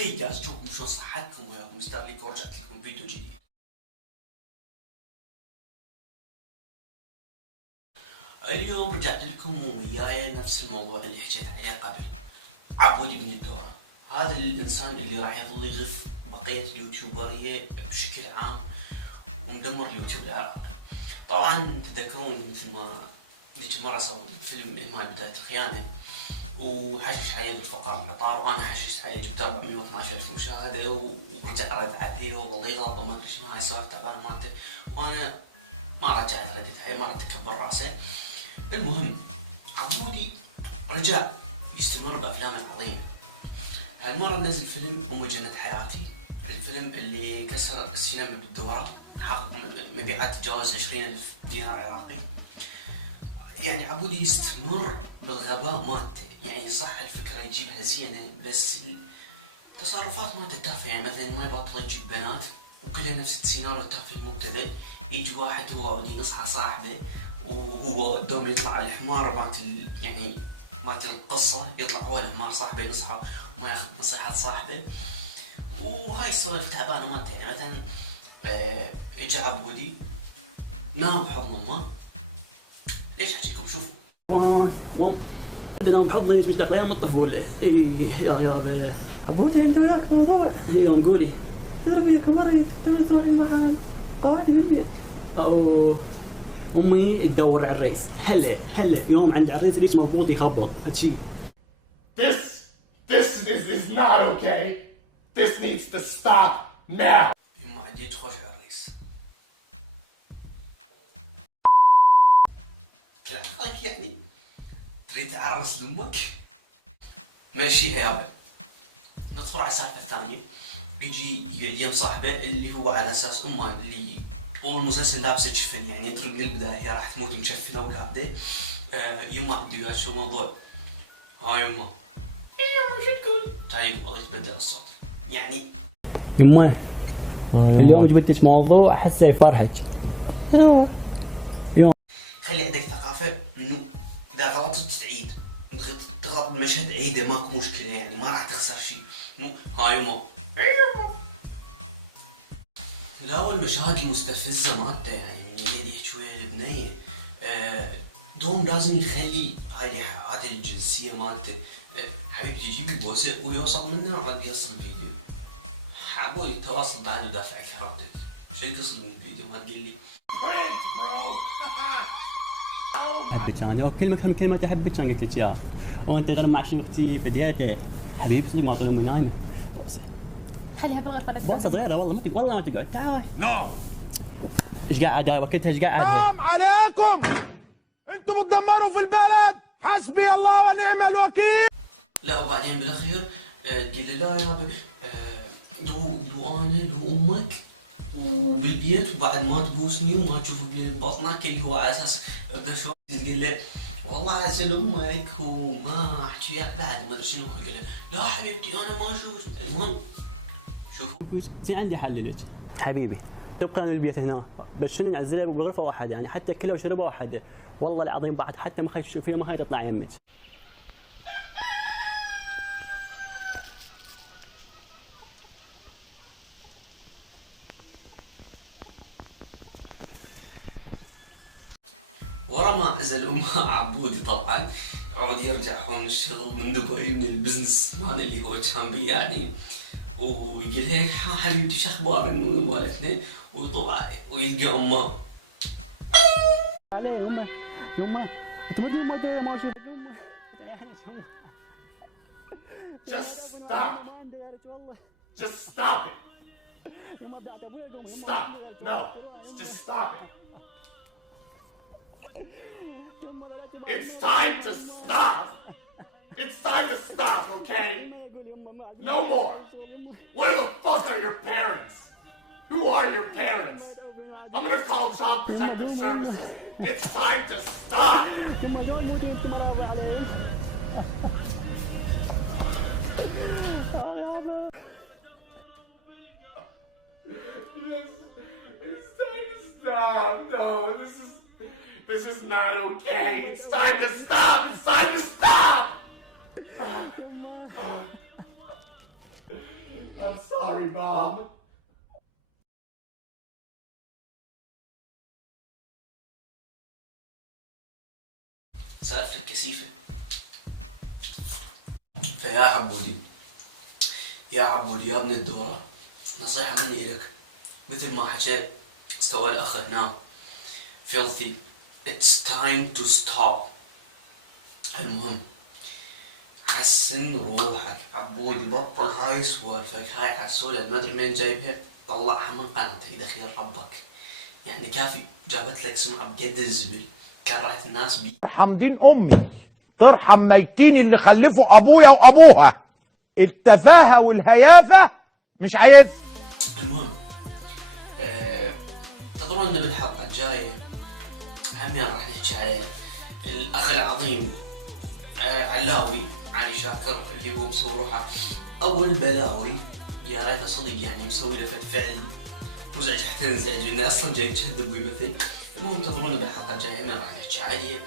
هي جالس تشوفون شلون صحتكم وياكم مستر ليك، ورجعت لكم فيديو جديد. اليوم رجعت لكم وياي نفس الموضوع اللي حكيت عليه قبل، عبودي بن الدورة. هذا الانسان اللي راح يظل يغث بقية اليوتيوبرية بشكل عام ومدمر اليوتيوب العراقي. طبعا تذكرون مثل ما ذيك مرة سووا فيلم مال بداية الخيانة وحشش عليه بالفقار العطار، وانا حششت عليه جبت 412,000 مشاهدة ورجع رد عليه والله يغلط ما ادري شنو هاي السوالف تعبانة مالته، وانا ما رجعت رديت عليه، ما ردت اكبر راسه. المهم عبودي رجع يستمر بافلامه العظيمة. هالمرة نزل فيلم أم جنة حياتي، الفيلم اللي كسر السينما بالدورة، حقق مبيعات تجاوز 20,000 دينار عراقي. يعني عبودي يستمر بالغباء مالته، يعني صح الفكرة يجيبها زينة بس التصرفات مالته تافهة. يعني مثلا ما يبطل يجيب بنات وكلها نفس السيناريو التافه المبتذل، يجي واحد هو ودي ينصح صاحبه وهو دوم يطلع على الحمار مالت يعني مالت القصة، يطلع هو الحمار صاحبه ينصحه وما ياخذ نصيحة صاحبه، وهاي السوالف تعبانة مالته. يعني مثلا اجى عبودي نام بحضن امه. ليش احكيكم؟ شوفوا نام بحضني مش داخل من الطفولة. يا يابا عبودي عندي وياك موضوع. يوم قولي. تدري فيك مريض تبي تروح المحل قاعدة بالبيت. او امي تدور على الرئيس. هلا يوم عند الرئيس ليش مضبوط يخبط هالشي. This is not okay. This needs to stop now. يما عندي تخش على الرئيس. كلامك يعني تريد تعرس لامك؟ ماشيها يابا. ندخل على السالفة الثانية. يجي يقعد يم صاحبه اللي هو على اساس امه اللي طول المسلسل لابسه جفن، يعني يدري من البداية هي راح تموت مشفنة وقاعدة. يما عندي وياك شو الموضوع؟ ها يما. شو تقول؟ تعالي والله يتبدل الصوت. يعني يمه اليوم جبت لك موضوع احسه يفرحك. خلي عندك ثقافة انه اذا غلطت تعيد، تغلط بالمشهد عيده ماكو مشكلة، يعني ما راح تخسر شيء. مو هاي يما لا، والمشاهد المستفزة مالته يعني من يدي يحكي ويا البنية. دوم لازم يخلي هاي الإيحاءات الجنسية مالته. حبيبتي جيبي بوسه ويوصل منه وعاد يوصل الفيديو. عبودي التواصل بعد ودافع كهربتك. شو القصد من الفيديو ما تقول لي؟ احبك انا كلمة احبك انا قلت لك اياها، وانت غير مع شيختي بديته حبيبي صدق ما طول امي نايمة. بوسه خليها بالغرفة لك. بوسه صغيرة والله والله ما تقعد. تعال ايش قاعد هاي وقتها ايش قاعد؟ حرام عليكم. انتم بتدمروا في البلد. حسبي الله ونعم الوكيل. لا وبعدين بالاخير تقول له لا يابا لو انا لو امك وبالبيت وبعد ما تبوسني وما تشوف بطنك اللي هو على اساس شلون تقول له والله اعزل امك وما احكي وياك بعد ما ادري شنو. اقول له لا حبيبتي انا ما اشوف. المهم شوفوا زين عندي حل لك حبيبي، تبقى بالبيت هنا بس شنو نعزلها بغرفة واحدة، يعني حتى كلها وشربة واحدة والله العظيم، بعد حتى ما تشوفيها ما هي تطلع يمك. ورا ما عزل امها عبودي طبعا عود يرجع هون الشغل من دبي من البزنس مال اللي هو كان بي يعني، ويقول هيك ها حبيبتي شو اخبار مالتنا، ويطلع ويلقى امه. عليه يمه انت ما ما اشوفك يمه. Just stop. Just stop it. Stop. No. Just stop it. It's time to stop. It's time to stop, okay? No more. Where the fuck are your parents? Who are your parents? I'm gonna call Child Protective Services. It's time to stop. It's time to stop. No, this is not okay. It's time to stop. It's time to stop. sorry, Bob. سالفتك كثيفة. فيا عبودي، يا عبودي يا ابن الدورة، نصيحة مني إلك مثل ما حكى استوى الأخ هنا filthy. It's time to stop. المهم حسن روحك عبودي، بطل هاي سوالفك، هاي عسولة ما ادري مين جايبها، طلعها من قناتك اذا خير ربك. يعني كافي جابت لك سمعة بقد الزبل، كرهت الناس بي. ترحم دين امي، ترحم ميتين اللي خلفوا ابويا وابوها. التفاهه والهيافه مش عايز. المهم تظنون ان بالحلقة الجاية همين راح نحكي على الاخ العظيم علاوي علي شاكر، اللي هو مسوي روحه ابو البلاوي. يا ريته صدق يعني مسوي له فعل مزعج حتى نزعج انه اصلا جاي يكذب ويمثل. المهم انتظرونا بالحلقه الجايه، ما راح نحكي عليه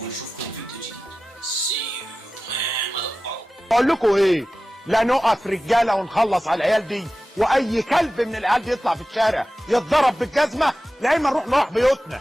ونشوفكم في فيديو جديد. See you man motherfucker. بقول لكم ايه؟ لا نقف رجاله ونخلص على العيال دي، واي كلب من العيال دي يطلع في الشارع يتضرب بالجزمه، لا اما نروح بيوتنا.